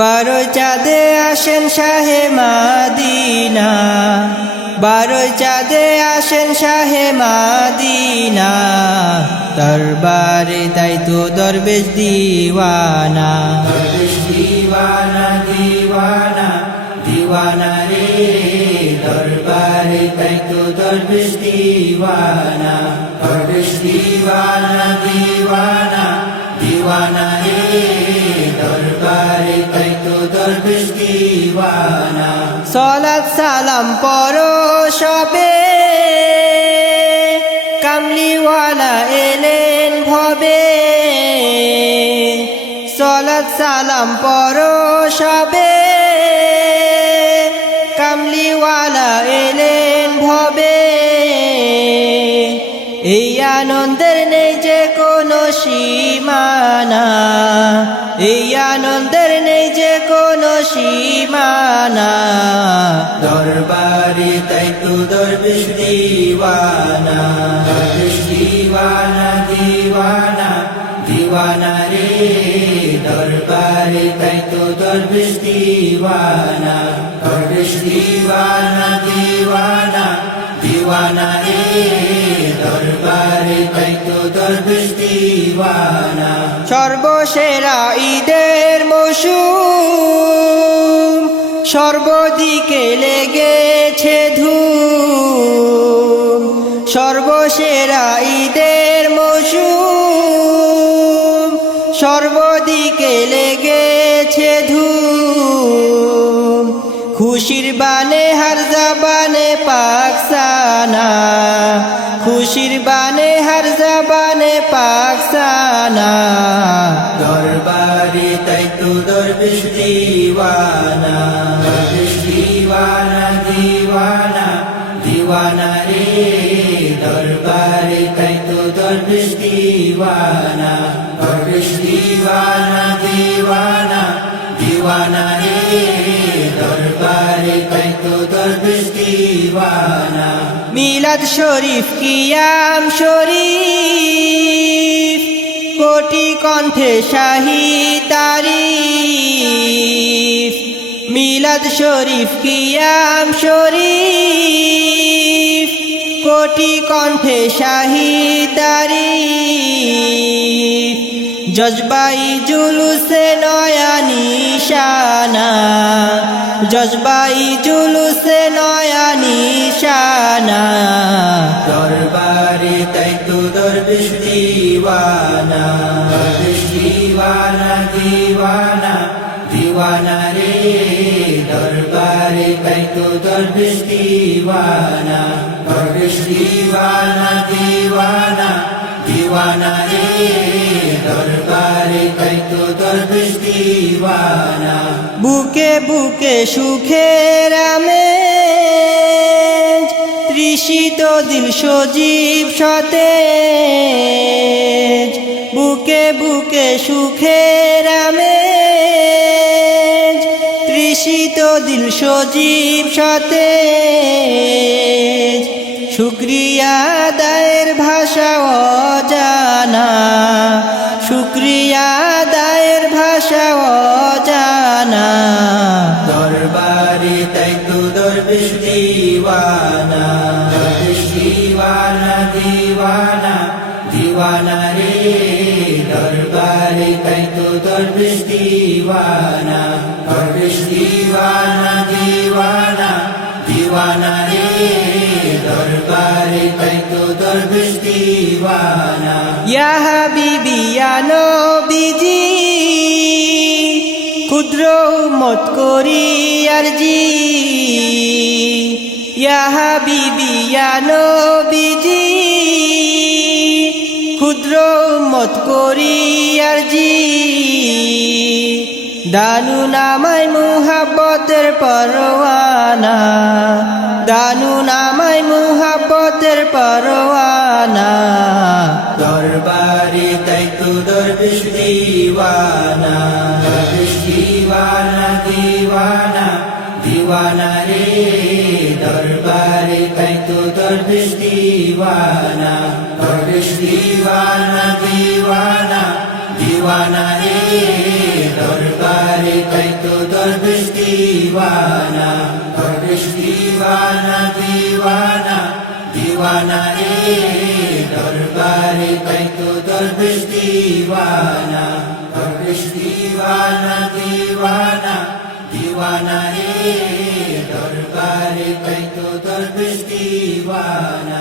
বারোই চাঁদে আসেন শাহে মাদিনা, বারোই চাঁদে আসেন শাহে মাদিনা, দরবারে তাই তো দরবেশ দিওয়ানা। দরবেশ দিওয়ানা দিওয়ানা দিওয়ানা রে, দরবারে তাই তো দরবেশ দিওয়ানা। দরবেশ দিওয়ানা দিওয়ানা দিওয়ানা রে, দরবারে তাই তো দরবেশ দিওয়ানা। সালাত সালাম পরো সবে, কামলিওয়ালা এলেন ভবে। সালাত সালাম পরো সবে, কামলিওয়ালা এলেন ভবে। এই আনন্দের নেই যে কোনো সীমানা, এই আনন্দের নেই যে কোনো সীমানা। দরবারে তাই তো দরবেশ দিওয়ানা। দরবেশ দিওয়ানা দিওয়ানা দিওয়ানা রে, দরবারে তাই তো দরবেশ দিওয়ানা। দরবেশ দিওয়ানা দিওয়ানা দিওয়ানা রে, দরবারে তাই তো দরবেশ দিওয়ানা। সর্বসেরা ঈদের মৌসুম, সর্বদিকে লেগেছে ধুম। সর্বসেরা ঈদের মৌসুম, সর্বদিকে লেগেছে ধুম। খুশির বানে হার জাবানে পাকসানা, খুশির বানে হার জাবানে পাকসানা। দরবারে তাই তো দরবেশ দিওয়ানা। দরবেশ দিওয়ানা দিওয়ানা দিওয়ানা রে, দরবারে তাই তো দরবেশ দিওয়ানা। দরবেশ দিওয়ানা দিওয়ানা দিওয়ানা রে, দরবারে তাই তো দরবেশ দিওয়ানা। মিলাদ শরীফ কিয়াম শরীফ, কোটি কণ্ঠে শাহী তারিফ। মিলাদ শরীফ কিয়াম শরীফ, কোটি কণ্ঠে শাহী তারিফ। জজবাই জুলুসে নয়া নিশানা, জজবাই জুলুসে নয়া নিশানা। দরবারে তাই তো দরবেশ দিওয়ানা। দরবেশ দিওয়ানা দিওয়ানা দিওয়ানা রে, দরবারে তাই তো দরবেশ দিওয়ানা। দরবেশ দিওয়ানা দিওয়ানা দিওয়ানা রে, দরবারে তাই তো দরবেশ দিওয়ানা। বুকে বুকে সুখের আমেজ, তৃষিত দিল সজীব সতেজ। বুকে বুকে সুখের আমেজ, তৃষিত দিল সজীব সতেজ। শুকরিয়া আদায়ের ভাষা অজানা, শুকরিয়া আদায়ের ভাষা অজানা। দরবারে তাই তো দরবেশ দিওয়ানা। দরবেশ দিওয়ানা দিওয়ানা দিওয়ানা রে, দরবারে তাই তো দরবেশ দিওয়ানা। দরবেশ দিওয়ানা দিওয়ানা দিওয়ানা রে, দরবারে তাই তো দরবেশ দিওয়ানা। ইয়া হাবিবি ইয়া নবীজি, ক্ষুদ্র উম্মত করি আরজি। ইয়া হাবিবি ইয়া নবীজি, ক্ষুদ্র উম্মত করি আরজি। দানু নামায় মুহাব্বতের পরওয়ানা, দানু নামায় মুহাব্বতের পরওয়ানা। দরবারে তাই তো দরবেশ দিওয়ানা। দরবেশ দিওয়ানা দিওয়ানা দিওয়ানা রে, দরবারে তাই তো দরবেশ দিওয়ানা। দরবেশ দিওয়ানা দিওয়ানা দিওয়ানা রে, দরবারে তাই তো দিওয়ানা দরবেশ দিওয়ানা দিওয়ানা দিওয়ানা রে দরবারে তাই তো দরবেশ দিওয়ানা দরবেশ দিওয়ানা দিওয়ানা দিওয়ানা রে দরবারে তাই তো দরবেশ দিওয়ানা